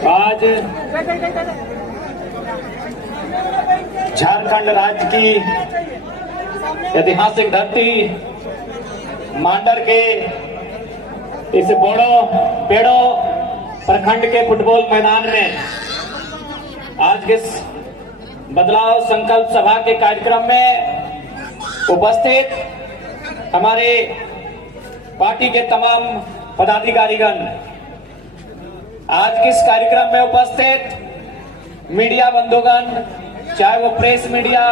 आज झारखंड राज्य की ऐतिहासिक धरती मांडर के इस पेड़ो प्रखंड के फुटबॉल मैदान में आज के बदलाव संकल्प सभा के कार्यक्रम में उपस्थित हमारे पार्टी के तमाम पदाधिकारीगण, आज के इस कार्यक्रम में उपस्थित मीडिया बंधुगण, चाहे वो press media,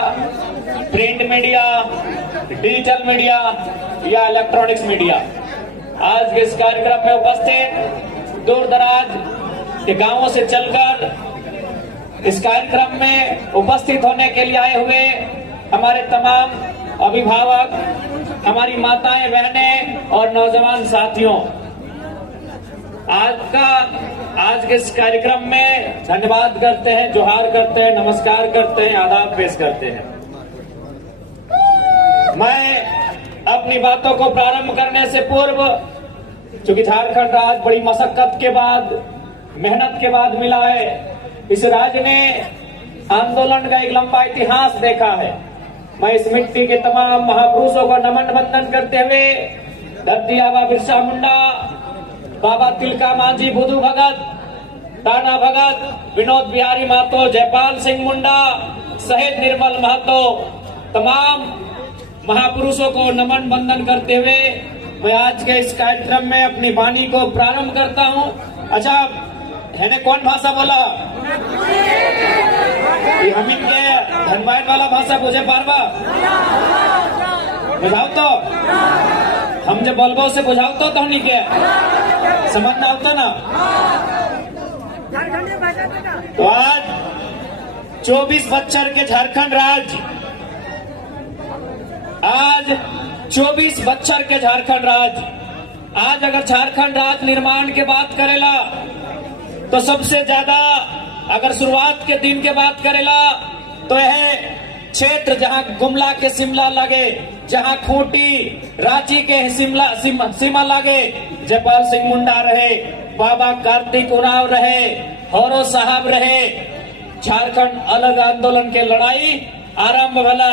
print media, digital media या इलेक्ट्रॉनिक्स मीडिया, आज के इस कार्यक्रम में उपस्थित दूर दराज के गांवों से चलकर इस कार्यक्रम में उपस्थित होने के लिए आए हुए हमारे तमाम अभिभावक, हमारी माताएं, बहनें और नौजवान साथियों, आज के इस कार्यक्रम में धन्यवाद करते हैं, जोहार करते हैं, नमस्कार करते हैं, आदाब पेश करते हैं। मैं अपनी बातों को प्रारंभ करने से पूर्व, चूंकि झारखंड राज्य बड़ी मशक्कत के बाद, मेहनत के बाद मिला है, इस राज्य ने आंदोलन का एक लंबा इतिहास देखा है। मैं इस मिट्टी के तमाम महापुरुषों को नमन वंदन करते हुए धरती आबा बिरसा मुंडा, बाबा तिलका मांझी बुधू भगत, ताना भगत, विनोद बिहारी महतो, जयपाल सिंह मुंडा, शहीद निर्मल महतो, तमाम महापुरुषों को नमन वंदन करते हुए मैं आज के इस कार्यक्रम में अपनी वाणी को प्रारंभ करता हूं। अच्छा, है ने कौन भाषा बोला? हम इनके धनबाद वाला भाषा बुझे पारबा? बुझाओ तो, हम जब बल्बों से बुझाओ तो नहीं के समझ ना होता ना। तो आज 24 बच्चर के झारखंड राज्य, आज 24 बच्चर के झारखंड राज्य, आज अगर झारखंड राज्य निर्माण के बात करेला तो सबसे ज्यादा अगर शुरुआत के दिन के बात करेला तो यह क्षेत्र जहां गुमला के शिमला लगे, जहां खूंटी रांची के सीमा लगे, जयपाल सिंह मुंडा रहे, बाबा कार्तिक उरांव रहे, हौरो साहब रहे, झारखंड अलग आंदोलन के लड़ाई आरंभ भला।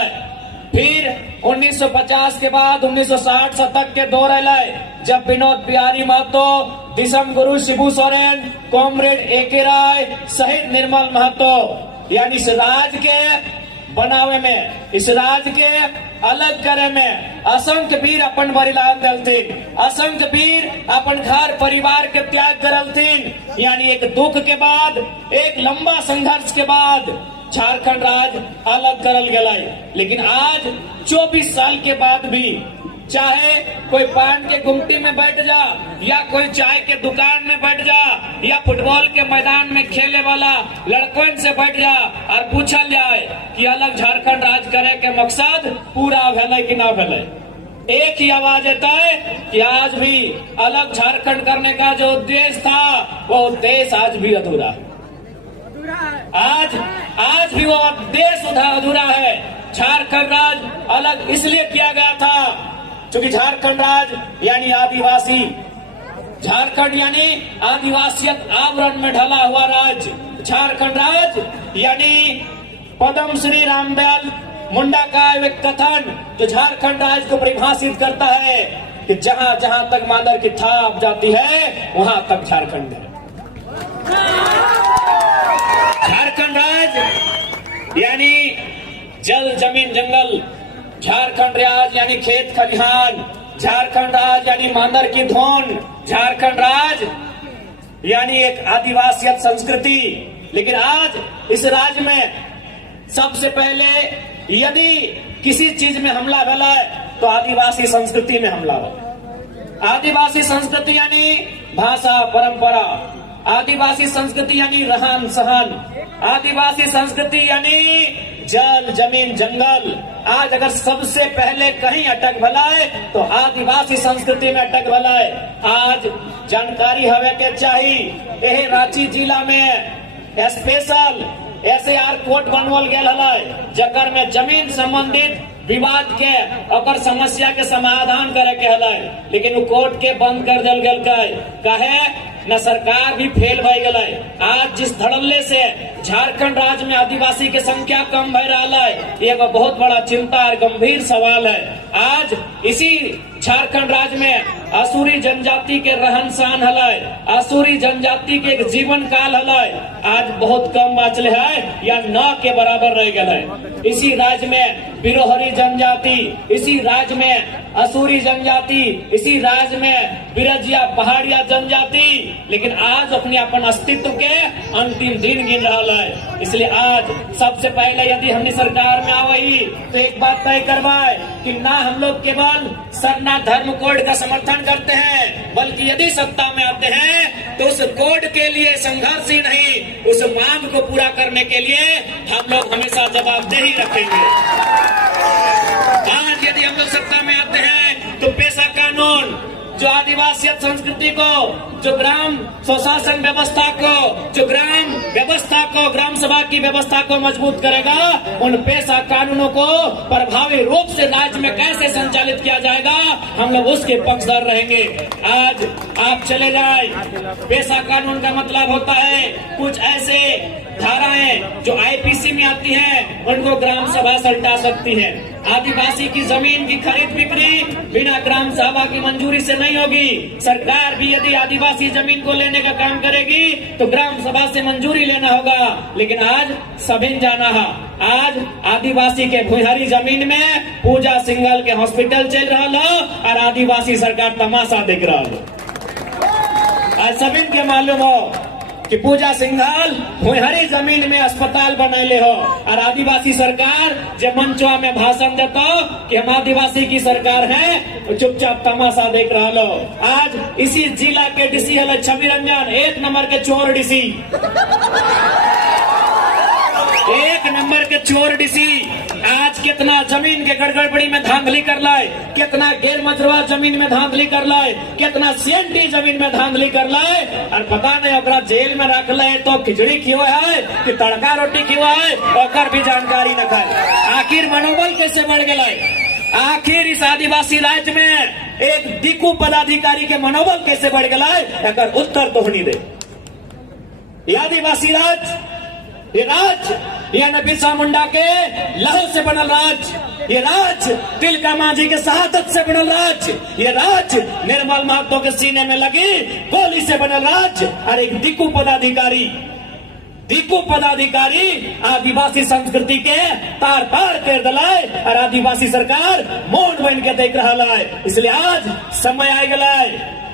फिर 1950 के बाद 1960 शतक के दौर आए, जब विनोद बिहारी महतो, दिसम गुरु शिबू सोरेन, कॉमरेड एके राय, शहीद निर्मल महतो, यानी इस राज्य के बनावे में, इस राज्य के अलग करे में असंख्य वीर अपन बलिदान दलथिन, असंख्य वीर अपन घर परिवार के त्याग करलथिन। यानी एक दुख के बाद, एक लंबा संघर्ष के बाद झारखंड राज्य अलग करल गया। लेकिन आज 24 साल के बाद भी, चाहे कोई पान के गुमटी में बैठ जा, या कोई चाय के दुकान में बैठ जा, या फुटबॉल के मैदान में खेले वाला लड़कन से बैठ जा और पूछल जाए कि अलग झारखंड राज्य करे के मकसद पूरा भेले कि ना भेले, एक ही आवाज आता है कि आज भी अलग झारखंड करने का जो उद्देश्य था वो उद्देश्य आज भी अधूरा है। आज भी वो देश अधूरा है। झारखंड राज्य अलग इसलिए किया गया था क्योंकि झारखंड राज्य यानी आदिवासी, झारखंड यानी आदिवासियत आवरण में ढला हुआ राज्य, झारखंड राज्य यानी पद्म श्री रामदयाल मुंडा का एक कथन जो झारखंड राज्य को परिभाषित करता है कि जहां जहां तक मांडर की थाप जाती है वहां तक झारखंड है। झारखंड राज्य यानी जल जमीन जंगल, झारखंड राज्य यानी खेत खलिहान, झारखंड राज्य यानी मांदर की धोन, झारखंड राज्य यानी एक आदिवासियत संस्कृति। लेकिन आज इस राज्य में सबसे पहले यदि किसी चीज में हमला भला तो आदिवासी संस्कृति में हमला हो। आदिवासी संस्कृति यानी भाषा, परंपरा, आदिवासी संस्कृति यानी रहन सहन, आदिवासी संस्कृति यानी जल जमीन जंगल। आज अगर सबसे पहले कहीं अटक भला है तो आदिवासी संस्कृति में अटक भला है। आज जानकारी हवे के चाहिए, यह रांची जिला में स्पेशल SAR कोर्ट बनवल गया है, जकर में जमीन संबंधित विवाद के और समस्या के समाधान करे के हल, लेकिन वो कोर्ट के बंद कर दिल गल कहे न सरकार भी फेल भय गल है। आज जिस धड़ल्ले से झारखंड राज्य में आदिवासी के संख्या कम भय रहा है, ये बहुत बड़ा चिंता और गंभीर सवाल है। आज इसी झारखंड राज्य में असुरी जनजाति के रहन सहन हलय, असुरी जनजाति के एक जीवन काल हलय, आज बहुत कम बाचले है या न के बराबर रह गए है। इसी राज्य में बिरोहरी जनजाति, इसी राज्य में असुरी जनजाति, इसी राज्य में बिरजिया पहाड़िया जनजाति, लेकिन आज अपने अपन अस्तित्व के अंतिम दिन गिन रहा है। इसलिए आज सबसे पहले यदि हमने सरकार में आवही तो एक बात तय करवाए कि ना हम लोग केवल सरना धर्म कोड का समर्थन करते हैं, बल्कि यदि सत्ता में आते हैं तो उस कोड के लिए संघर्ष ही नहीं, उस मांग को पूरा करने के लिए हम लोग हमेशा जवाबदेही रखेंगे। आज यदि हम लोग सत्ता में आते हैं तो पेशा कानून जो आदिवासी संस्कृति को, जो ग्राम स्वशासन व्यवस्था को, जो ग्राम व्यवस्था को, ग्राम सभा की व्यवस्था को मजबूत करेगा, उन पेशा कानूनों को प्रभावी रूप से राज्य में कैसे संचालित किया जाएगा, हम लोग उसके पक्षधर रहेंगे। आज आप चले जाए, पेशा कानून का मतलब होता है कुछ ऐसे धाराएं जो आईपीसी में आती हैं, उनको ग्राम सभा सल्टा सकती है। आदिवासी की जमीन की खरीद बिक्री बिना ग्राम सभा की मंजूरी से नहीं होगी। सरकार भी यदि आदिवासी जमीन को लेने का काम करेगी तो ग्राम सभा से मंजूरी लेना होगा। लेकिन आज सभी जाना है, आज आदिवासी के भुइहारी जमीन में पूजा सिंघल के हॉस्पिटल चल रहा हो और आदिवासी सरकार तमाशा देख रहा हो। आज सभी के मालूम हो कि पूजा सिंघल भुइहारी जमीन में अस्पताल बनैले हो और आदिवासी सरकार जब मंचवा में भाषण देता कि हम आदिवासी की सरकार है, तो चुपचाप तमाशा देख रहा लो। आज इसी जिला के डीसी है छवि रंजन, एक नंबर के चोर डीसी, एक नंबर के चोर डीसी आज कितना जमीन के गड़गड़बड़ी में धांधली कर लाए, कितना गैर मजरूआ जमीन में धांधली कर लाए, कितना सीएनटी जमीन में धांधली कर लाए, और पता नहीं ओकरा जेल में रख ले तो खिचड़ी खियो है कि तड़का रोटी खियो है, ओकर भी जानकारी न खाए। आखिर मनोबल कैसे बढ़ गया? आखिर इस आदिवासी राज्य में एक दिकू पदाधिकारी के मनोबल कैसे बढ़ गया? अगर उत्तर तो होनी दे। ये आदिवासी राज्य, ये राज्य यह बिरसा मुंडा के लहू से बनल राज्य, ये राज्य तिलका मांझी के शहादत से बनल राज्य, ये राज्य निर्मल महतो के सीने में लगी गोली से बनल राज्य। और एक दिकू पदाधिकारी आदिवासी संस्कृति के तार पार कर दलाए और आदिवासी सरकार मौन बन के देख रहा है। इसलिए आज समय आ गया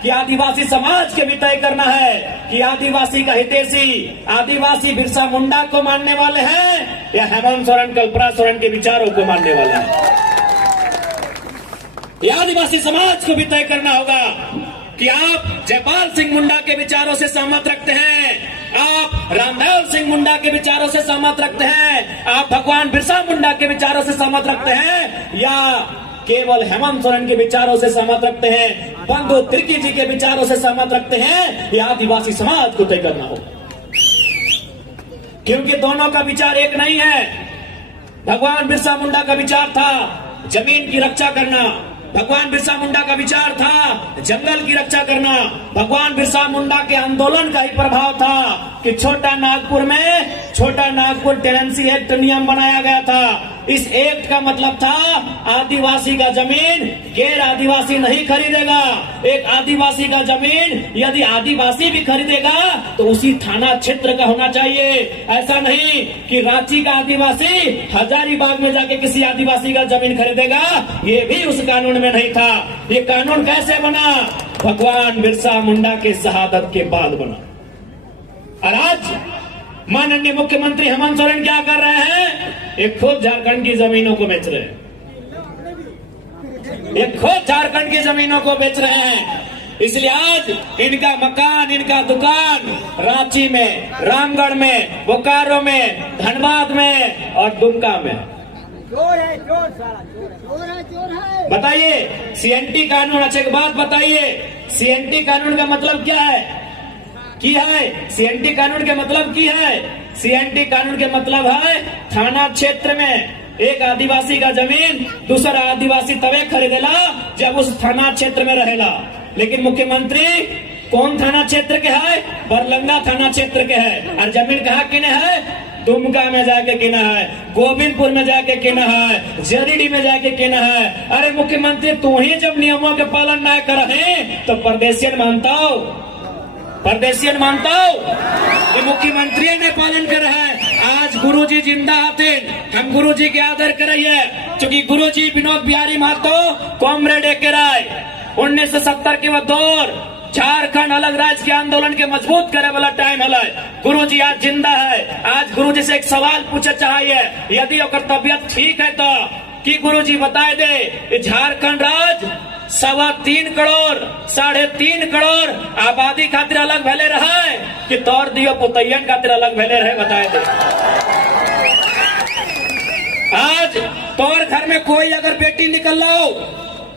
कि आदिवासी समाज के भी तय करना है कि आदिवासी का हितैषी, आदिवासी बिरसा मुंडा को मानने वाले हैं या हेमंत सोरेन, कल्पना सोरेन के विचारों को मानने वाले हैं। यह आदिवासी समाज को भी तय करना होगा कि आप जयपाल सिंह मुंडा के विचारों से सहमत रखते हैं, आप रामदेव सिंह मुंडा के विचारों से सहमत रखते हैं, आप भगवान बिरसा मुंडा के विचारों से सहमत रखते हैं, या केवल हेमंत सोरेन के विचारों से सहमत रखते हैं, बंधु तिर्की जी के विचारों से सहमत रखते हैं। यह आदिवासी समाज को तय करना हो, क्योंकि दोनों का विचार एक नहीं है। भगवान बिरसा मुंडा का विचार था जमीन की रक्षा करना, भगवान बिरसा मुंडा का विचार था जंगल की रक्षा करना, भगवान बिरसा मुंडा के आंदोलन का ही प्रभाव था कि छोटा नागपुर टेनेंसी एक्ट नियम बनाया गया था। इस एक्ट का मतलब था आदिवासी का जमीन गैर आदिवासी नहीं खरीदेगा, एक आदिवासी का जमीन यदि आदिवासी भी खरीदेगा तो उसी थाना क्षेत्र का होना चाहिए। ऐसा नहीं कि रांची का आदिवासी हजारीबाग में जाके किसी आदिवासी का जमीन खरीदेगा, ये भी उस कानून में नहीं था। ये कानून कैसे बना? भगवान बिरसा मुंडा के शहादत के बाद बना। और आज माननीय मुख्यमंत्री हेमंत सोरेन क्या कर रहे हैं? एक खुद झारखंड की जमीनों को बेच रहे हैं, एक खुद झारखंड की जमीनों को बेच रहे हैं। इसलिए आज इनका मकान, इनका दुकान रांची में, रामगढ़ में, बोकारो में, धनबाद में और दुमका में। चोर है, चोर है। बताइए सीएनटी कानून, अच्छा एक बात बताइए, सीएनटी कानून का मतलब क्या है? सीएनटी कानून के मतलब की है? सीएनटी कानून के मतलब है थाना क्षेत्र में एक आदिवासी का जमीन दूसरा आदिवासी तवे खरीदेला जब उस थाना क्षेत्र में रहेला। लेकिन मुख्यमंत्री कौन थाना क्षेत्र के है? बरलंगा थाना क्षेत्र के है। और जमीन कहाँ किने है? दुमका में जाके किना है, गोविंदपुर में जाके किना है, जरीडी में जाके किना है। अरे मुख्यमंत्री, तू ही जब नियमों के पालन ना करे तो परदेशियन मानता हो? परदेशियन मानता हो? ये मुख्यमंत्री ने पालन कर रहा है। आज गुरुजी जिंदा आते, हम गुरुजी के आदर करिए, क्योंकि गुरुजी विनोद बिहारी महतो कॉमरेड के राय 1970 के वह दौर झारखंड अलग राज्य के आंदोलन के मजबूत करे वाला टाइम है। गुरुजी आज जिंदा है। आज गुरुजी से एक सवाल पूछे चाहिए, यदि ओकर तबियत ठीक है तो कि गुरुजी बताए दे, झारखंड राज्य 3.25 करोड़ 3.5 करोड़ आबादी खातिर अलग भले रहे कि तौर दियो पुतैयन खातिर अलग भले रहे? बताए दे। आज तौर घर में कोई अगर बेटी निकल लो,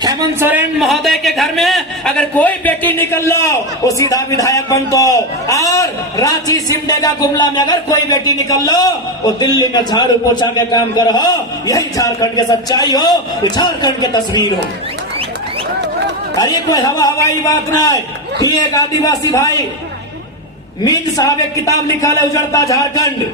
हेमंत सोरेन महोदय के घर में अगर कोई बेटी निकल लो, वो सीधा विधायक बन दो। और रांची सिमडेगा गुमला में अगर कोई बेटी निकल लो, वो दिल्ली में झाड़ू पोछा के काम करो। यही झारखंड की सच्चाई हो, ये झारखंड की तस्वीर हो। अरे कोई हवाई बात नहीं। एक आदिवासी भाई मीन साहब एक किताब लिखा है, उजड़ता झारखंड।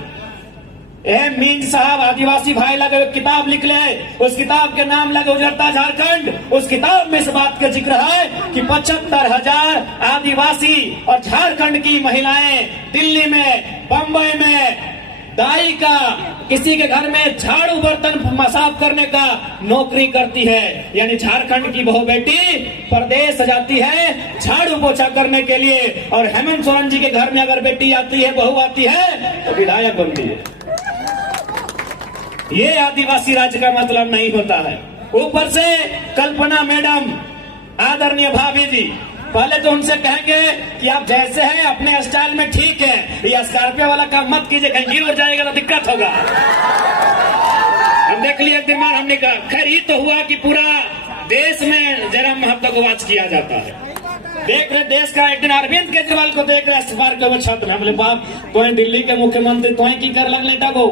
मीन साहब आदिवासी भाई लगे एक किताब लिख ले, उस किताब के नाम लगे उजड़ता झारखंड। उस किताब में इस बात का जिक्र है कि 75,000 आदिवासी और झारखंड की महिलाएं दिल्ली में, बम्बई में दाई का, किसी के घर में झाड़ू बर्तन साफ करने का नौकरी करती है। यानी झारखंड की बहू बेटी प्रदेश जाती है झाड़ू पोछा करने के लिए, और हेमंत सोरेन जी के घर में अगर बेटी आती है, बहू आती है, तो विधायक बनती है। ये आदिवासी राज्य का मतलब नहीं होता है। ऊपर से कल्पना मैडम, आदरणीय भाभी जी, पहले तो उनसे कहेंगे कि आप जैसे हैं अपने स्टाइल में ठीक है, ये स्कॉर्पियो वाला काम मत कीजिए, कहीं गिर जाएगा तो दिक्कत होगा। हम देख लिए एक दिन बाद हमने कहा, खैर ये तो हुआ कि पूरा देश में जरा महत्व को वाच किया जाता है। देख रहे देश का, एक दिन अरविंद केजरीवाल को देख रहे स्कॉर्पियो में छत में, बोले बाप तो दिल्ली के मुख्यमंत्री तो की कर लगने टागो।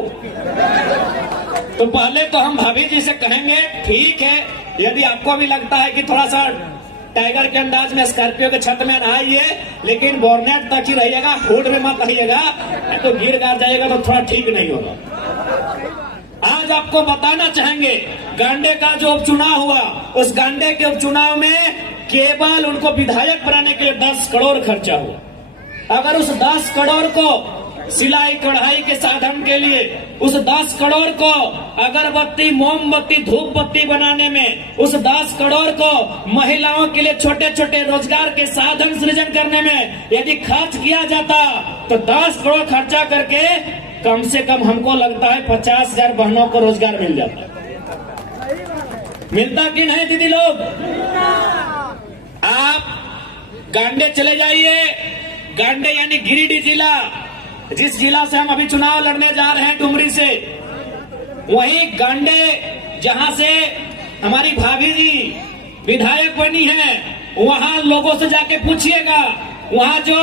तो पहले तो हम भाभी जी से कहेंगे ठीक है, यदि आपको भी लगता है कि थोड़ा सा टाइगर के अंदाज में स्कॉर्पियो के छत में आइए, लेकिन बोर्नेट तक ही रहिएगा, हुड में मत आइएगा, तो गिर गिर जाएगा तो थोड़ा ठीक नहीं होगा। आज आपको बताना चाहेंगे, गांडे का जो उपचुनाव हुआ, उस गांडे के उपचुनाव में केवल उनको विधायक बनाने के लिए 10 करोड़ खर्चा हुआ। अगर उस 10 करोड़ को सिलाई कढ़ाई के साधन के लिए, उस 10 करोड़ को अगरबत्ती, मोमबत्ती, धूप बत्ती बनाने में, उस 10 करोड़ को महिलाओं के लिए छोटे छोटे रोजगार के साधन सृजन करने में यदि खर्च किया जाता, तो 10 करोड़ खर्चा करके कम से कम हमको लगता है 50,000 बहनों को रोजगार मिल जाता। मिलता कि नहीं दीदी लोग? आप गांडे चले जाइए, गांडे यानी गिरिडीह जिला, जिस जिला से हम अभी चुनाव लड़ने जा रहे हैं, डुमरी से, वही गांडे जहां से हमारी भाभी जी विधायक बनी है, वहां लोगों से जाके पूछिएगा, वहां जो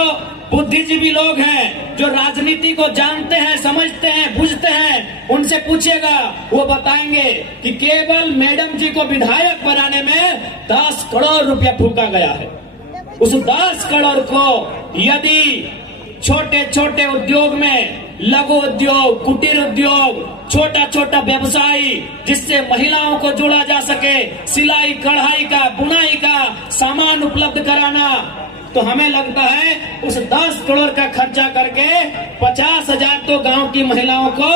बुद्धिजीवी लोग हैं, जो राजनीति को जानते हैं, समझते हैं, बुझते हैं, उनसे पूछिएगा, वो बताएंगे कि केवल मैडम जी को विधायक बनाने में 10 करोड़ रुपया फूका गया है। उस 10 करोड़ को यदि छोटे छोटे उद्योग में, लघु उद्योग, कुटीर उद्योग, छोटा छोटा व्यवसायी जिससे महिलाओं को जोड़ा जा सके, सिलाई कढ़ाई का, बुनाई का सामान उपलब्ध कराना, तो हमें लगता है उस 10 करोड़ का खर्चा करके 50,000 तो गांव की महिलाओं को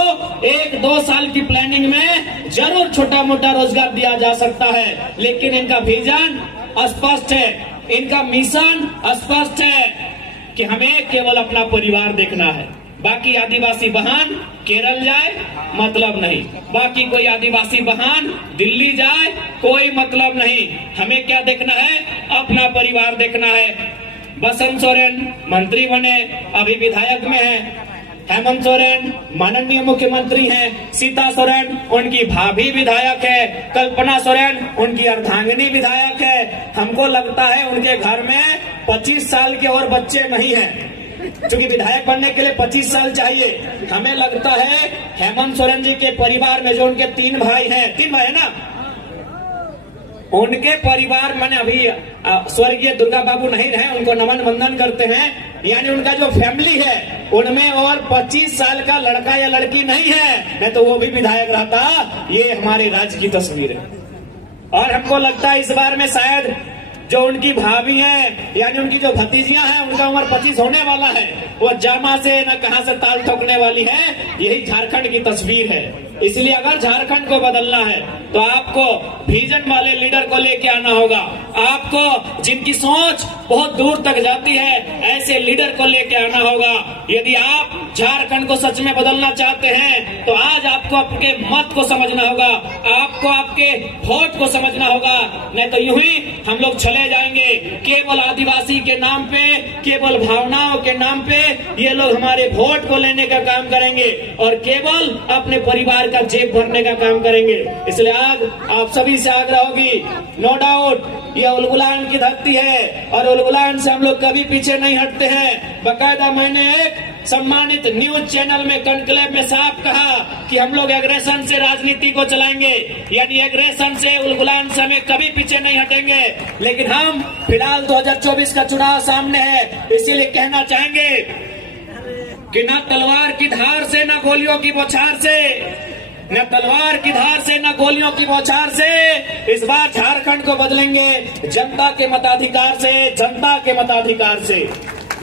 1-2 साल की प्लानिंग में जरूर छोटा मोटा रोजगार दिया जा सकता है। लेकिन इनका विजन स्पष्ट है, इनका मिशन स्पष्ट है कि हमें केवल अपना परिवार देखना है। बाकी आदिवासी बहन केरल जाए मतलब नहीं, बाकी कोई आदिवासी बहन दिल्ली जाए कोई मतलब नहीं। हमें क्या देखना है? अपना परिवार देखना है। बसंत सोरेन मंत्री बने, अभी विधायक में है। हेमंत सोरेन माननीय मुख्यमंत्री हैं। सीता सोरेन उनकी भाभी विधायक है। कल्पना सोरेन उनकी अर्धांगिनी विधायक है। हमको लगता है उनके घर में 25 साल के और बच्चे नहीं हैं, क्योंकि विधायक बनने के लिए 25 साल चाहिए। हमें लगता है हेमंत सोरेन जी के परिवार में जो उनके 3 भाई हैं, 3 भाई है ना, उनके परिवार मैंने अभी स्वर्गीय दुर्गा बाबू नहीं रहे, उनको नमन वंदन करते हैं। यानी उनका जो फैमिली है उनमें और 25 साल का लड़का या लड़की नहीं है, नहीं तो वो भी विधायक रहता। ये हमारे राज्य की तस्वीर है। और हमको लगता है इस बार में शायद जो उनकी भाभी है यानी उनकी जो भतीजियां हैं उनका उम्र 25 होने वाला है, वो जामा से न कहां से ताल ठोकने वाली है। यही झारखंड की तस्वीर है। इसलिए अगर झारखंड को बदलना है तो आपको विजन वाले लीडर को लेके आना होगा। आपको जिनकी सोच बहुत दूर तक जाती है ऐसे लीडर को लेके आना होगा। यदि आप झारखंड को सच में बदलना चाहते हैं तो आज आपको आपके मत को समझना होगा, आपको आपके वोट को समझना होगा। नहीं तो यूं ही हम लोग चले जाएंगे केवल आदिवासी के नाम पे, केवल भावनाओं के नाम पे ये लोग हमारे वोट को लेने का काम करेंगे और केवल अपने परिवार का जेब भरने का काम करेंगे। इसलिए आज आप सभी से आग्रह होगी, नो डाउट ये उलगुलान की धरती है और उलगुलान से हम लोग कभी पीछे नहीं हटते हैं। बाकायदा मैंने एक सम्मानित न्यूज चैनल में कॉन्क्लेव में साफ कहा कि हम लोग एग्रेशन से राजनीति को चलाएंगे, यानी एग्रेशन से उलगुलान से हमें कभी पीछे नहीं हटेंगे। लेकिन हम फिलहाल 2024 का चुनाव सामने है, इसीलिए कहना चाहेंगे कि न तलवार की धार से न गोलियों की बौछार से, न तलवार की धार से न गोलियों की बौछार से इस बार झारखंड को बदलेंगे जनता के मताधिकार से, जनता के मताधिकार से।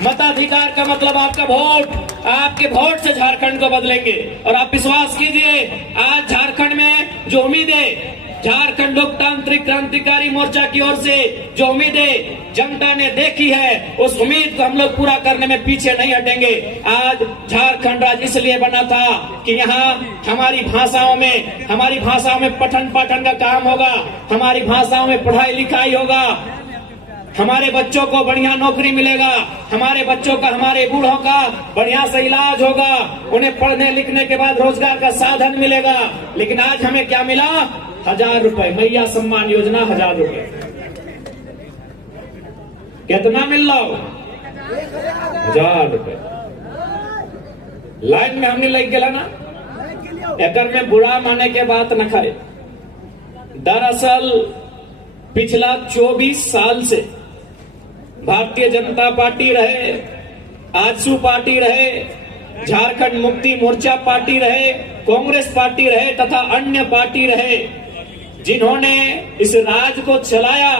मताधिकार का मतलब आपका वोट, आपके वोट से झारखंड को बदलेंगे। और आप विश्वास कीजिए आज झारखंड में जो उम्मीदें झारखंड लोकतांत्रिक क्रांतिकारी मोर्चा की ओर से जो उम्मीदें जनता ने देखी है उस उम्मीद को हम लोग पूरा करने में पीछे नहीं हटेंगे। आज झारखंड राज्य इसलिए बना था कि यहाँ हमारी भाषाओं में पठन पाठन का काम होगा, हमारी भाषाओं में पढ़ाई लिखाई होगा, हमारे बच्चों को बढ़िया नौकरी मिलेगा, हमारे बच्चों का, हमारे बूढ़ों का बढ़िया से इलाज होगा, उन्हें पढ़ने लिखने के बाद रोजगार का साधन मिलेगा। लेकिन आज हमें क्या मिला? 1000 रुपए, मैया सम्मान योजना 1000 रुपए। कितना मिल रहा हो? 1000 रुपए। लाइन में हमने लग गया ना, एकर में बुरा माने के बात न करे। दरअसल पिछला 24 साल से भारतीय जनता पार्टी रहे, आजसू पार्टी रहे, झारखंड मुक्ति मोर्चा पार्टी रहे, कांग्रेस पार्टी रहे तथा अन्य पार्टी रहे, जिन्होंने इस राज को चलाया,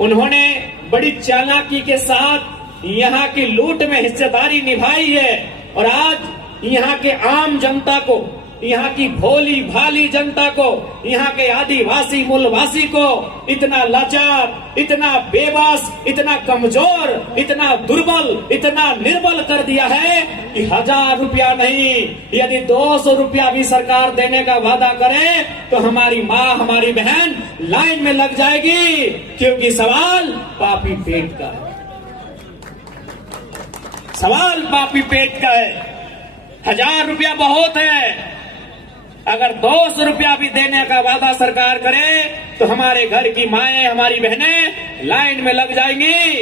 उन्होंने बड़ी चालाकी के साथ यहाँ की लूट में हिस्सेदारी निभाई है। और आज यहाँ के आम जनता को, यहाँ की भोली भाली जनता को, यहाँ के आदिवासी मूलवासी को इतना लाचार, इतना बेबस, इतना कमजोर, इतना दुर्बल, इतना निर्बल कर दिया है कि 1000 रुपया नहीं, यदि 200 रुपया भी सरकार देने का वादा करे तो हमारी माँ, हमारी बहन लाइन में लग जाएगी। क्योंकि सवाल पापी पेट का है, सवाल पापी पेट का है। 1000 रुपया बहुत है, अगर 200 रुपया भी देने का वादा सरकार करे तो हमारे घर की माएं, हमारी बहनें लाइन में लग जाएंगी।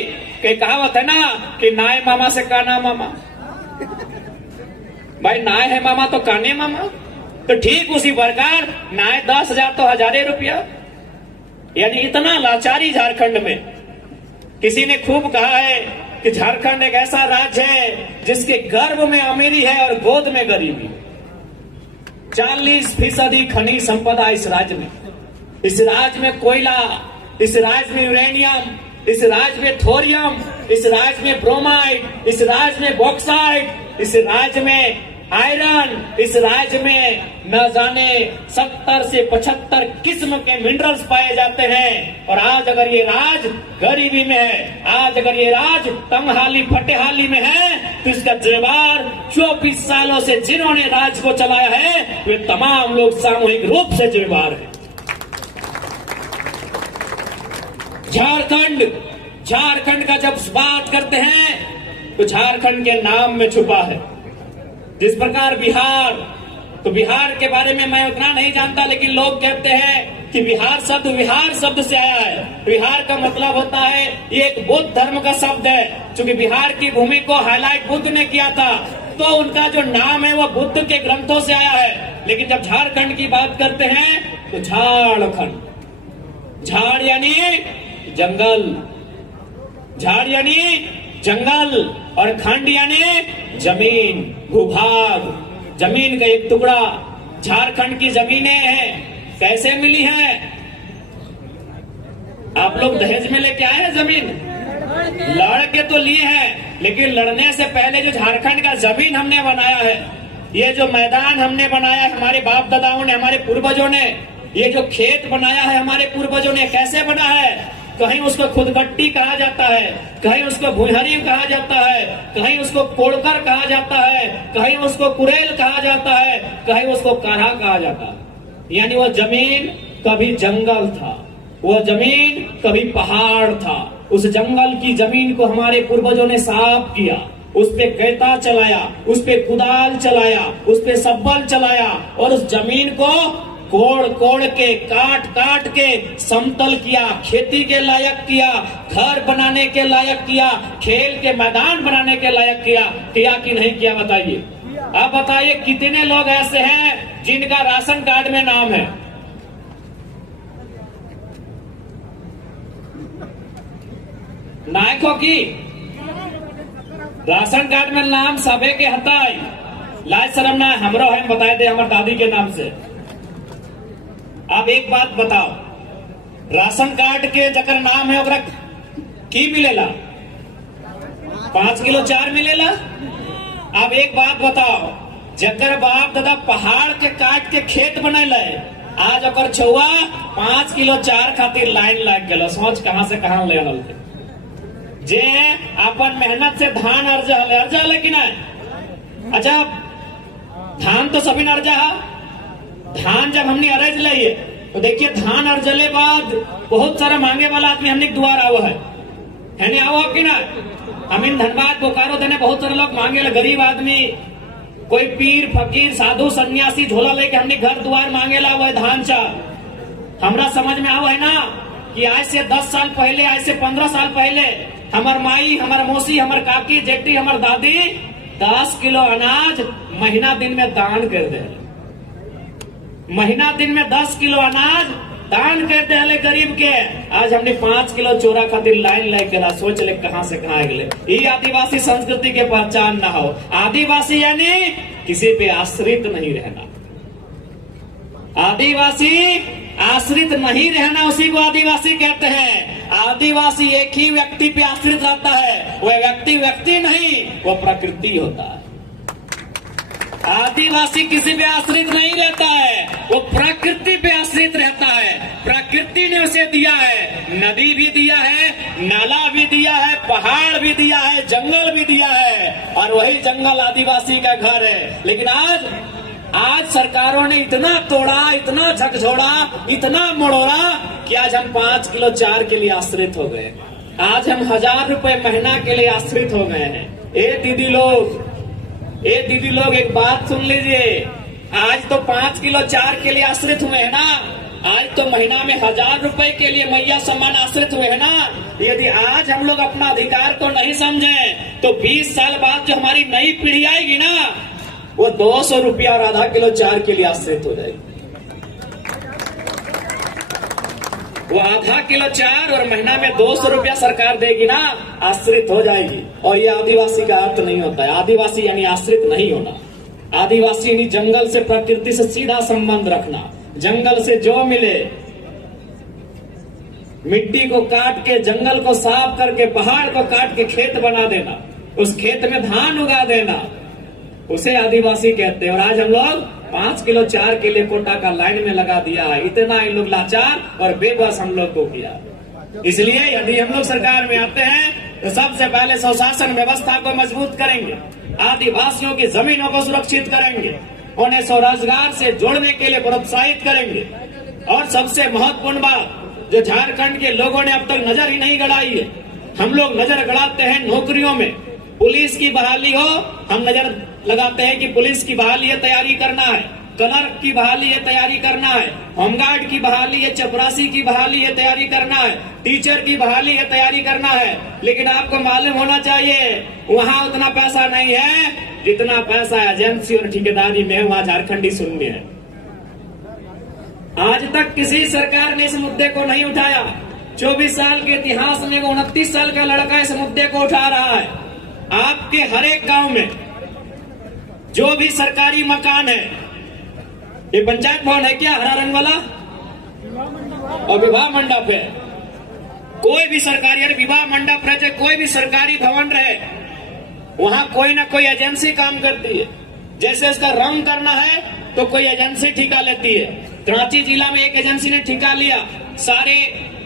कि कहावत है ना कि नाय मामा से काना मामा, भाई नाय है मामा तो काने मामा। तो ठीक उसी प्रकार नाय 10,000 तो 1000 रुपया, यानी इतना लाचारी झारखंड में। किसी ने खूब कहा है कि झारखंड एक ऐसा राज्य है जिसके गर्भ में अमीरी है और गोद में गरीबी। 40% खनिज संपदा इस राज्य में, इस राज्य में कोयला, इस राज्य में यूरेनियम, इस राज्य में थोरियम, इस राज्य में ब्रोमाइड, इस राज्य में बॉक्साइड, इस राज्य में आयरन, इस राज्य में न जाने 70 से 75 किस्म के मिनरल्स पाए जाते हैं। और आज अगर ये राज गरीबी में है, आज अगर ये राज तंगहाली फटेहाली में है तो इसका जिम्मेदार 24 सालों से जिन्होंने राज को चलाया है वे तमाम लोग सामूहिक रूप से जिम्मेदार हैं। झारखंड का जब बात करते हैं तो झारखंड के नाम में छुपा है। जिस प्रकार बिहार, तो बिहार के बारे में मैं उतना नहीं जानता, लेकिन लोग कहते हैं कि बिहार शब्द से आया है। बिहार का मतलब होता है, ये एक बौद्ध धर्म का शब्द है। क्योंकि बिहार की भूमि को हाईलाइट बुद्ध ने किया था तो उनका जो नाम है वो बुद्ध के ग्रंथों से आया है। लेकिन जब झारखंड की बात करते हैं तो झारखंड, झाड़ यानी जंगल, झाड़ यानी जंगल, और खंड यानी जमीन, भूभाग, जमीन का एक टुकड़ा। झारखंड की जमीनें हैं, कैसे मिली हैं? आप लोग दहेज में लेके आए हैं जमीन? लड़ के तो लिए हैं, लेकिन लड़ने से पहले जो झारखंड का जमीन हमने बनाया है, ये जो मैदान हमने बनाया है हमारे बाप दादाओं ने, हमारे पूर्वजों ने, ये जो खेत बनाया है हमारे पूर्वजों ने, कैसे बना है? कहीं उसको खुदगट्टी कहा जाता है, कहीं उसको भुइहरी कहा जाता है, कहीं उसको कोड़कर कहा जाता है, कहीं उसको कुरेल कहा जाता है, कहीं उसको काढ़ा कहा जाता है। यानी वह जमीन कभी जंगल था, वह जमीन कभी पहाड़ था। उस जंगल की जमीन को हमारे पूर्वजों ने साफ किया, उस पे गैता चलाया, उस पे कुदाल चलाया, उस पे सब्बल चलाया, और उस जमीन को कोड़ कोड़ के, काट काट के समतल किया, खेती के लायक किया, घर बनाने के लायक किया, खेल के मैदान बनाने के लायक किया। किया कि नहीं किया बताइए? अब बताइए कितने लोग ऐसे हैं जिनका राशन कार्ड में नाम है? नायकों की राशन कार्ड में नाम सबे के हटाई, लाज शर्म ना हमरो है, बताए दे हमारे दादी के नाम से। अब एक बात बताओ, राशन कार्ड के जकर नाम है ओकरा की मिलेला? 5 किलो 4 मिलेला। अब एक बात बताओ, जकर बाप दादा पहाड़ के काट के खेत बनैले, आज ओकर छुआ 5 किलो 4 खातिर लाइन लग गया। सोच कहां से कहां ले आनल जे अपन मेहनत से धान अर्जा लेकिन अच्छा धान तो सभी अर्जा है। धान जब हमने अरज लिए तो देखिए धान अर्जले बाद बहुत सारा मांगे वाला आदमी हमने द्वार आवा है आओ कि ना? हमीन धनबाद बोकारो देने बहुत सारे लोग मांगे, गरीब आदमी, कोई पीर फकीर साधु सन्यासी झोला लेके हमने घर द्वार मांगे ला हुआ है धान चाल। हमरा समझ में आवा है ना कि आज से 10 साल पहले, आज से 15 साल पहले हमार माई, हमार मौसी, हमार काकी, जेठी, हमार दादी 10 किलो अनाज महीना दिन में दान कर दे। महीना दिन में 10 किलो अनाज दान करते हैं गरीब के। आज हमने 5 किलो चोरा खातिर लाइन लेके ला, सोच ले कहां से कहां गए। ये आदिवासी संस्कृति के पहचान ना हो। आदिवासी यानी किसी पे आश्रित नहीं रहना, आदिवासी आश्रित नहीं रहना, उसी को आदिवासी कहते हैं। आदिवासी एक ही व्यक्ति पे आश्रित रहता है, वह व्यक्ति नहीं, वो प्रकृति होता है। आदिवासी किसी पे आश्रित नहीं रहता है, वो प्रकृति पे आश्रित रहता है। प्रकृति ने उसे दिया है, नदी भी दिया है, नाला भी दिया है, पहाड़ भी दिया है, जंगल भी दिया है, और वही जंगल आदिवासी का घर है। लेकिन आज सरकारों ने इतना तोड़ा, इतना झकझोड़ा, इतना मड़ोड़ा कि आज हम 5 किलो 4 के लिए आश्रित हो गए। आज हम 1000 रुपए महीना के लिए आश्रित हो गए हैं। ए दीदी लोग एक बात सुन लीजिए, आज तो 5 किलो 4 के लिए आश्रित हुए हैं ना, आज तो महीना में 1000 रुपए के लिए मैया सम्मान आश्रित हुए हैं ना। यदि आज हम लोग अपना अधिकार को नहीं समझे तो 20 साल बाद जो हमारी नई पीढ़ी आएगी ना, वो 200 रुपया और आधा किलो 4 के लिए आश्रित हो जाएगी। वो आधा किलो 4 और महीना में 200 रुपया सरकार देगी ना, आश्रित हो जाएगी। और ये आदिवासी का अर्थ नहीं होता है। आदिवासी यानी आश्रित नहीं होना। आदिवासी यानी जंगल से, प्रकृति से सीधा संबंध रखना। जंगल से जो मिले, मिट्टी को काट के, जंगल को साफ करके, पहाड़ को काट के खेत बना देना, उस खेत में धान उगा देना, उसे आदिवासी कहते हैं। और आज हम लोग 5 किलो 4 के लिए कोटा का लाइन में लगा दिया है। इतना इन लोग लाचार और बेबस हम लोग को किया। इसलिए यदि हम लोग सरकार में आते हैं तो सबसे पहले स्वशासन व्यवस्था को मजबूत करेंगे, आदिवासियों की जमीनों को सुरक्षित करेंगे, उन्हें स्वरोजगार से जोड़ने के लिए प्रोत्साहित करेंगे। और सबसे महत्वपूर्ण बात जो झारखंड के लोगों ने अब तक नजर ही नहीं गड़ाई है, हम लोग नजर गड़ाते हैं नौकरियों में। पुलिस की बहाली हो, हम नजर लगाते हैं कि पुलिस की बहाली है, तैयारी करना है। क्लर्क की बहाली है, तैयारी करना है। होमगार्ड की बहाली है, चपरासी की बहाली है, तैयारी करना है। टीचर की बहाली है, तैयारी करना है। लेकिन आपको मालूम होना चाहिए वहाँ उतना पैसा नहीं है जितना पैसा एजेंसी और ठेकेदारी में वहाँ झारखंडी शून्य है। आज तक किसी सरकार ने इस मुद्दे को नहीं उठाया। 24 साल के इतिहास में 29 साल का लड़का इस मुद्दे को उठा रहा है। आपके हर एक गांव में जो भी सरकारी मकान है, ये पंचायत भवन है क्या, हरा रंग वाला, और विवाह मंडप है, कोई भी सरकारी, अरे विवाह मंडप रहे चाहे कोई भी सरकारी भवन रहे, वहां कोई ना कोई एजेंसी काम करती है। जैसे इसका रंग करना है तो कोई एजेंसी ठेका लेती है। रांची जिला में एक एजेंसी ने ठेका लिया, सारे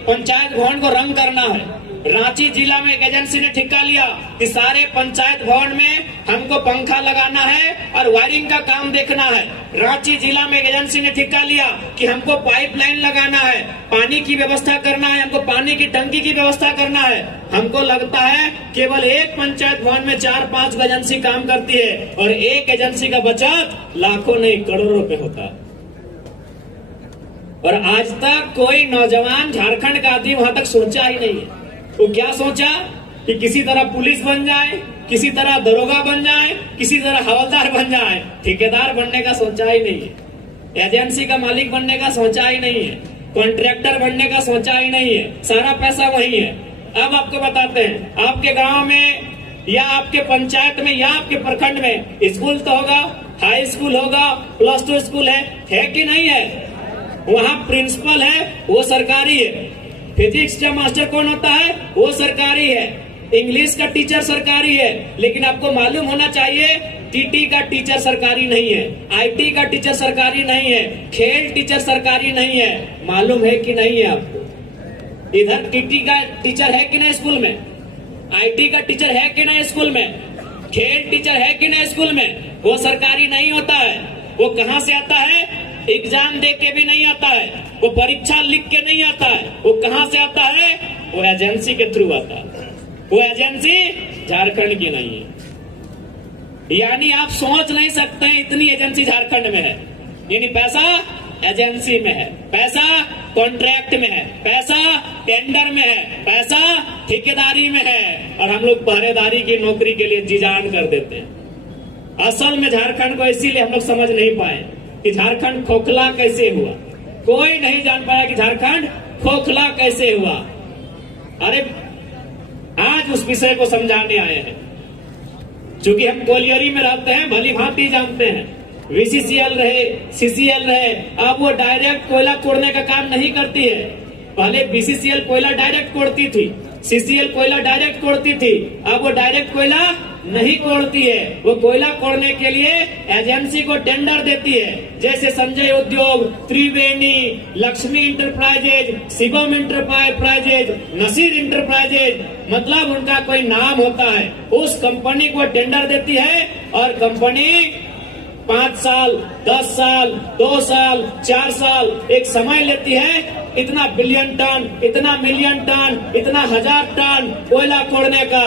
पंचायत भवन को रंग करना है। रांची जिला में एक एजेंसी ने ठेका लिया कि सारे पंचायत भवन में हमको पंखा लगाना है और वायरिंग का काम देखना है। रांची जिला में एक एजेंसी ने ठेका लिया कि हमको पाइपलाइन लगाना है, पानी की व्यवस्था करना है, हमको पानी की टंकी की व्यवस्था करना है। हमको लगता है केवल एक पंचायत भवन में 4-5 एजेंसी काम करती है और एक एजेंसी का बचत लाखों नहीं करोड़ों रुपए होता है। और आज तक कोई नौजवान झारखंड का आदमी वहां तक सोचा ही नहीं है। वो क्या सोचा कि किसी तरह पुलिस बन जाए, किसी तरह दरोगा बन जाए, किसी तरह हवलदार बन जाए। ठेकेदार बनने का सोचा ही नहीं है, एजेंसी का मालिक बनने का सोचा ही नहीं है, कॉन्ट्रैक्टर बनने का सोचा ही नहीं है। सारा पैसा वही है। अब आपको बताते हैं, आपके गांव में या आपके पंचायत में या आपके प्रखंड में स्कूल तो होगा, हाई स्कूल होगा, +2 स्कूल है कि नहीं है? वहाँ प्रिंसिपल है, वो सरकारी है। फिजिक्स का मास्टर कौन होता है? वो सरकारी है। इंग्लिश का टीचर सरकारी है। लेकिन आपको मालूम होना चाहिए, टीटी का टीचर सरकारी नहीं है, आईटी का टीचर सरकारी नहीं है, खेल टीचर सरकारी नहीं है। मालूम है कि नहीं है आपको? इधर टीटी का टीचर है कि नहीं स्कूल में, आईटी का टीचर है कि नहीं स्कूल में, खेल टीचर है कि नहीं स्कूल में? वो सरकारी नहीं होता है। वो कहाँ से आता है? एग्जाम दे के भी नहीं आता है, वो परीक्षा लिख के नहीं आता है। वो कहाँ से आता है? वो एजेंसी के थ्रू आता है। वो एजेंसी झारखंड की नहीं है। यानी आप सोच नहीं सकते हैं इतनी एजेंसी झारखंड में है। यानी पैसा एजेंसी में है, पैसा कॉन्ट्रैक्ट में है, पैसा टेंडर में है, पैसा ठेकेदारी में है। और हम लोग पहरेदारी की नौकरी के लिए जी जान कर देते हैं। असल में झारखंड को इसीलिए हम लोग समझ नहीं पाए कि झारखंड खोखला कैसे हुआ। कोई नहीं जान पाया कि झारखंड खोखला कैसे हुआ। अरे आज उस विषय को समझाने आए हैं। चूंकि हम कोलियरी में रहते हैं, भली भांति जानते हैं। VCCL रहे, CCL रहे, अब वो डायरेक्ट कोयला कोड़ने का काम नहीं करती है। पहले BCCL कोयला डायरेक्ट कोड़ती थी, CCL कोयला डायरेक्ट कोड़ती थी, अब वो डायरेक्ट कोयला नहीं कोड़ती है। वो कोयला कोड़ने के लिए एजेंसी को टेंडर देती है। जैसे Sanjay Udyog, Triveni, Lakshmi enterprises, Shivam enterprises, Naseer enterprises, मतलब उनका कोई नाम होता है। उस कंपनी को टेंडर देती है और कंपनी 5 साल, 10 साल, 2 साल, 4 साल एक समय लेती है। इतना बिलियन टन, इतना मिलियन टन, इतना 1000 टन कोयला खोड़ने का।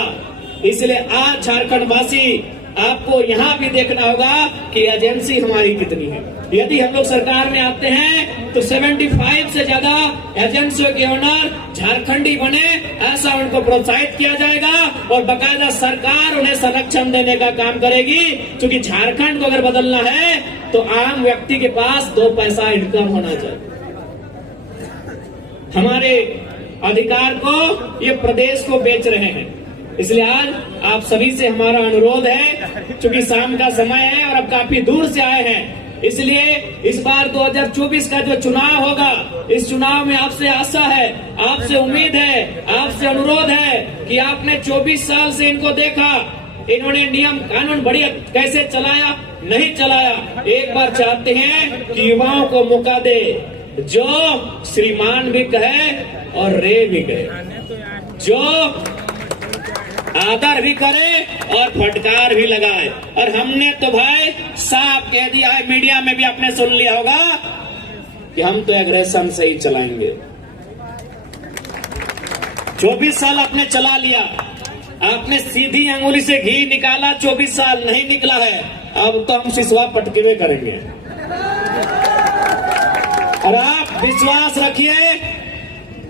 इसलिए आज झारखंड वासी आपको यहाँ भी देखना होगा कि एजेंसी हमारी कितनी है। यदि हम लोग सरकार में आते हैं तो 75 से ज्यादा एजेंसियों के ओनर झारखंडी बने, ऐसा उनको प्रोत्साहित किया जाएगा और बकायदा सरकार उन्हें संरक्षण देने का काम करेगी। क्योंकि झारखंड को अगर बदलना है तो आम व्यक्ति के पास 2 पैसा इनकम होना चाहिए। हमारे अधिकार को ये प्रदेश को बेच रहे हैं। इसलिए आज आप सभी से हमारा अनुरोध है, क्योंकि शाम का समय है और अब काफी दूर से आए हैं, इसलिए इस बार 2024 का जो चुनाव होगा, इस चुनाव में आपसे आशा है, आपसे उम्मीद है, आपसे अनुरोध है कि आपने 24 साल से इनको देखा, इन्होंने नियम कानून बढ़िया कैसे चलाया, नहीं चलाया। एक बार चाहते हैं कि युवाओं को मौका दे, जो श्रीमान भी कहे और रे भी कहे, जो आदर भी करे और फटकार भी लगाए। और हमने तो भाई साफ कह दिया है, मीडिया में भी आपने सुन लिया होगा कि हम तो एग्रेशन से ही चलाएंगे। 24 साल आपने चला लिया, आपने सीधी अंगुली से घी निकाला, 24 साल नहीं निकला है। अब तो हम सिसवा पटकेवे करेंगे। और आप विश्वास रखिए,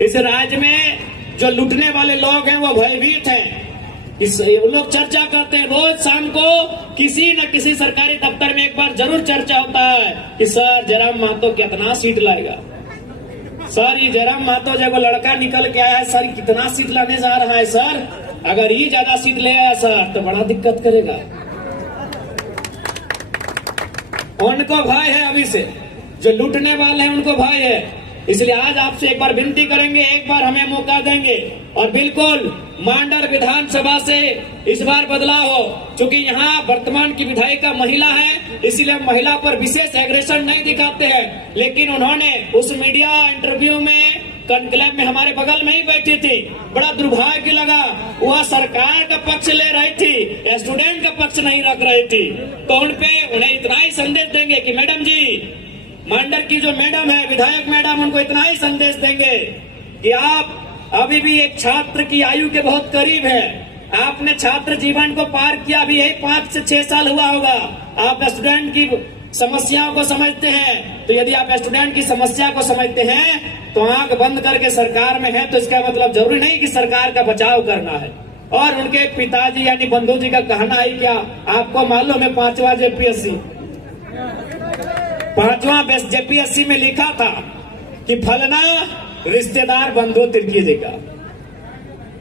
इस राज्य में जो लूटने वाले लोग हैं वो भयभीत हैं। वो लोग चर्चा करते हैं रोज शाम को, किसी न किसी सरकारी दफ्तर में एक बार जरूर चर्चा होता है कि सर जयराम महतो कितना सीट लाएगा, सर ये जयराम महतो जब लड़का निकल के आया है सर कितना सीट लाने जा रहा है, सर अगर ये ज्यादा सीट ले आया सर तो बड़ा दिक्कत करेगा। उनको भय है, अभी से जो लूटने वाले हैं उनको भय है। इसलिए आज आपसे एक बार विनती करेंगे, एक बार हमें मौका देंगे और बिल्कुल मांडर विधानसभा से इस बार बदलाव हो। चूंकि यहाँ वर्तमान की विधायिका महिला है, इसलिए महिला पर विशेष एग्रेशन नहीं दिखाते हैं, लेकिन उन्होंने उस मीडिया इंटरव्यू में कॉन्क्लेव में हमारे बगल में ही बैठी थी, बड़ा दुर्भाग्य लगा, वह सरकार का पक्ष ले रही थी, स्टूडेंट का पक्ष नहीं रख रही थी। तो उन्हें इतना ही संदेश देंगे कि मैडम जी, मांडर की जो मैडम है विधायक मैडम, उनको इतना ही संदेश देंगे कि आप अभी भी एक छात्र की आयु के बहुत करीब है। आपने छात्र जीवन को पार किया भी यही 5 से 6 साल हुआ होगा। आप स्टूडेंट की समस्याओं को समझते हैं, तो यदि आप स्टूडेंट की समस्या को समझते हैं तो आंख बंद करके सरकार में है, तो इसका मतलब जरूरी नहीं कि सरकार का बचाव करना है। और उनके पिताजी यानी बंधु जी का कहना है क्या, आपको मालूम है 5वां जेपीएससी में लिखा था कि फलना रिश्तेदार बंधु तिरकी जी का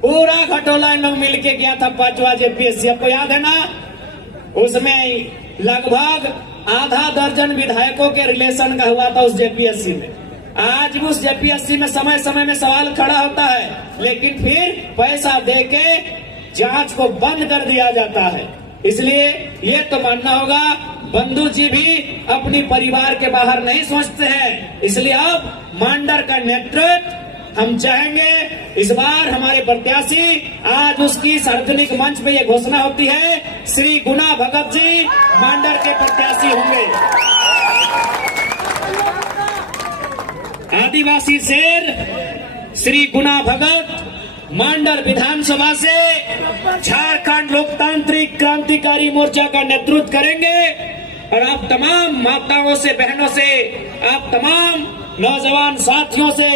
पूरा घटोला इन लोग मिलके गया था 5वां जेपीएससी, आपको याद है ना? उसमें लगभग आधा दर्जन विधायकों के रिलेशन का हुआ था उस जेपीएससी में। आज भी उस जेपीएससी में समय समय में सवाल खड़ा होता है, लेकिन फिर पैसा देके जांच को बंद कर दिया जाता है। इसलिए ये तो मानना होगा बंधु जी भी अपनी परिवार के बाहर नहीं सोचते हैं। इसलिए अब मांडर का नेतृत्व हम चाहेंगे, इस बार हमारे प्रत्याशी, आज उसकी सार्वजनिक मंच पे ये घोषणा होती है, श्री गुना भगत जी मांडर के प्रत्याशी होंगे। आदिवासी शेर श्री गुना भगत मांडर विधानसभा से झारखंड लोकतांत्रिक क्रांतिकारी मोर्चा का नेतृत्व करेंगे। और आप तमाम माताओं से, बहनों से, आप तमाम नौजवान साथियों से,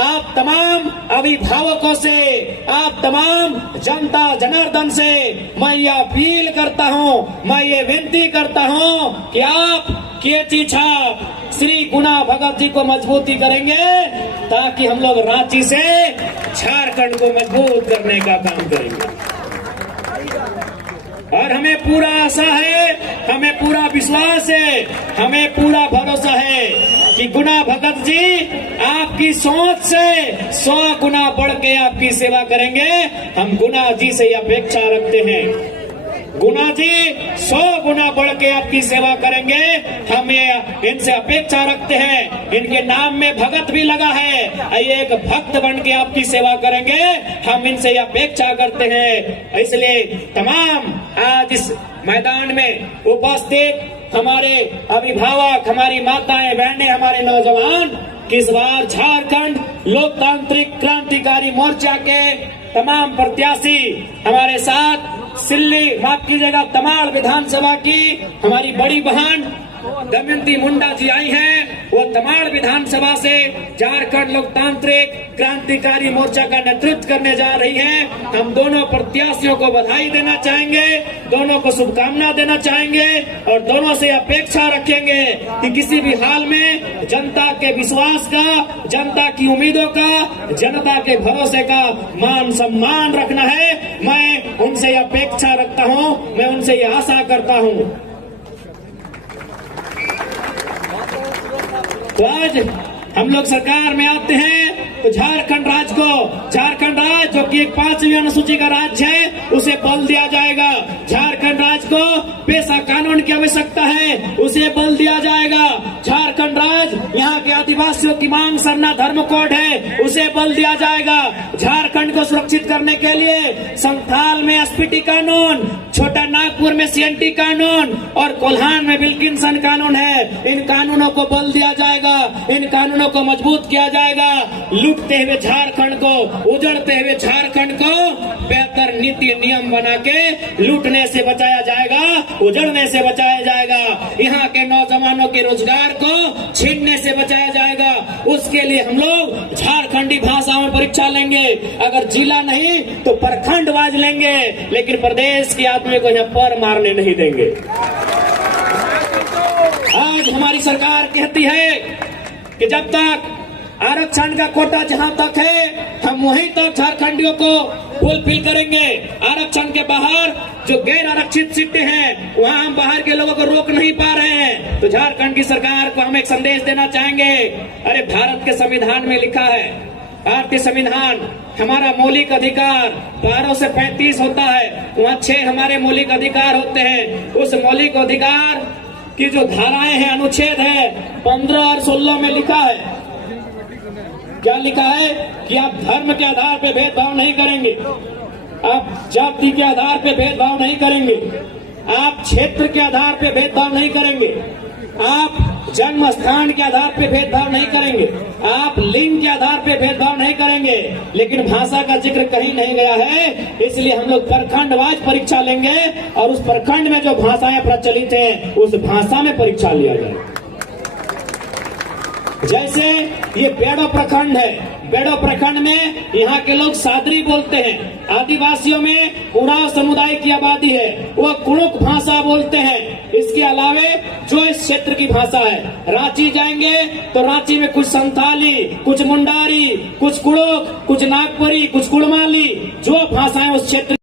आप तमाम अभिभावकों से, आप तमाम जनता जनार्दन से मैं ये अपील करता हूं, मैं ये विनती करता हूं कि आप केची छाप श्री गुना भगत जी को मजबूती करेंगे, ताकि हम लोग रांची से झारखंड को मजबूत करने का काम करेंगे। और हमें पूरा आशा है, हमें पूरा विश्वास है, हमें पूरा भरोसा है कि गुना भगत जी आपकी सोच से 100 गुना बढ़ के आपकी सेवा करेंगे। हम गुना जी से अपेक्षा रखते हैं, गुना जी 100 गुना बढ़ के आपकी सेवा करेंगे। हम ये इनसे अपेक्षा रखते हैं, इनके नाम में भगत भी लगा है, ये एक भक्त बन के आपकी सेवा करेंगे। हम इनसे अपेक्षा करते हैं। इसलिए तमाम आज इस मैदान में उपस्थित हमारे अभिभावक, हमारी माताएं बहनें, हमारे नौजवान, इस बार झारखंड लोकतांत्रिक क्रांतिकारी मोर्चा के तमाम प्रत्याशी हमारे साथ सिल्ली, माफ कीजिएगा, तमाड़ विधानसभा की हमारी बड़ी बहन दमयंती मुंडा जी आई हैं। वो तमाड़ विधानसभा से झारखंड लोकतांत्रिक क्रांतिकारी मोर्चा का नेतृत्व करने जा रही हैं। हम दोनों प्रत्याशियों को बधाई देना चाहेंगे, दोनों को शुभकामना देना चाहेंगे और दोनों से अपेक्षा रखेंगे कि किसी भी हाल में जनता के विश्वास का, जनता की उम्मीदों का, जनता के भरोसे का मान सम्मान रखना है। मैं उनसे अपेक्षा रखता हूं, मैं उनसे ये आशा करता हूं। तो आज हम लोग सरकार में आते हैं तो झारखंड राज्य को, झारखंड राज्य जो कि एक 5वीं अनुसूची का राज्य है, उसे बल दिया जाएगा। झारखंड राज्य को पेशा कानून की आवश्यकता है, उसे बल दिया जाएगा। झारखंड राज्य यहाँ के आदिवासियों की मांग सरना धर्म कोड है, उसे बल दिया जाएगा। झारखंड को सुरक्षित करने के लिए संथाल में एसपीटी कानून, छोटा नागपुर में सीएनटी कानून और कोल्हान में विल्किंसन कानून है, इन कानूनों को बल दिया जाएगा, इन कानूनों को मजबूत किया जाएगा। लूटते हुए झारखंड को, उजड़ते हुए झारखंड को बेहतर नीति नियम बना के लूटने से बचाया जाएगा, उजड़ने से बचाया जाएगा। यहाँ के नौजवानों के रोजगार को छीनने से बचाया जाएगा। उसके लिए हम लोग झारखंडी भाषा में परीक्षा लेंगे। अगर जिला नहीं तो प्रखंडवाज लेंगे, लेकिन प्रदेश के आदमी को यहाँ पर मारने नहीं देंगे। आज हमारी सरकार कहती है कि जब तक आरक्षण का कोटा जहां तक है हम वहीं तक झारखंडियों को फुलफिल करेंगे। आरक्षण के बाहर जो गैर आरक्षित सीटें हैं वहां हम बाहर के लोगों को रोक नहीं पा रहे हैं। तो झारखंड की सरकार को हम एक संदेश देना चाहेंगे। अरे भारत के संविधान में लिखा है, भारतीय संविधान हमारा मौलिक अधिकार 12 से 35 होता है, वहाँ 6 हमारे मौलिक अधिकार होते हैं। उस मौलिक अधिकार की जो धाराएं हैं, अनुच्छेद है 15 और 16 में लिखा है, क्या लिखा है कि आप धर्म के आधार पे भेदभाव नहीं करेंगे, आप जाति के आधार पे भेदभाव नहीं करेंगे, आप क्षेत्र के आधार पे भेदभाव नहीं करेंगे, आप जन्म स्थान के आधार पे भेदभाव नहीं करेंगे, आप लिंग के आधार पे भेदभाव नहीं करेंगे। लेकिन भाषा का जिक्र कहीं नहीं गया है, इसलिए हम लोग प्रखंडवाज परीक्षा लेंगे और उस प्रखंड में जो भाषाएं प्रचलित हैं उस भाषा में परीक्षा लिया जाए। जैसे ये बेड़ो प्रखंड है, बेड़ो प्रखंड में यहाँ के लोग सादरी बोलते हैं। आदिवासियों में उरांव समुदाय की आबादी है, वो कुड़ुक भाषा बोलते हैं। इसके अलावे जो इस क्षेत्र की भाषा है, रांची जाएंगे तो रांची में कुछ संथाली, कुछ मुंडारी, कुछ कुड़ुक, कुछ नागपुरी, कुछ कुड़माली, जो भाषाएं उस क्षेत्र